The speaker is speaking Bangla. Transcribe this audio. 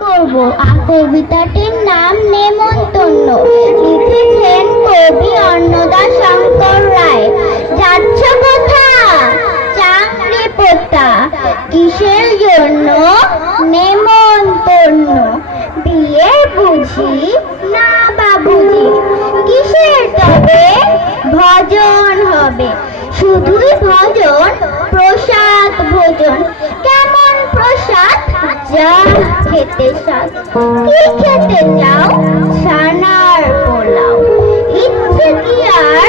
করব। কবিতাটির নাম নেমন্তন্ন। লিখেছেন কবি অন্নদা শঙ্কর রায়। যাচ্ছ কোথা চাংড়ি পোতা, কিসের জন্য নেমন্তন্ন? বিয়ে বুঝি না বাবুজি, কিসের তবে ভজন হবে? শুধুই ভজন, প্রসাদ ভোজন। কেমন প্রসাদ? যা খেতে সাথ। কি খেতে চাও? ছানার পোলাও। ইচ্ছে কি আর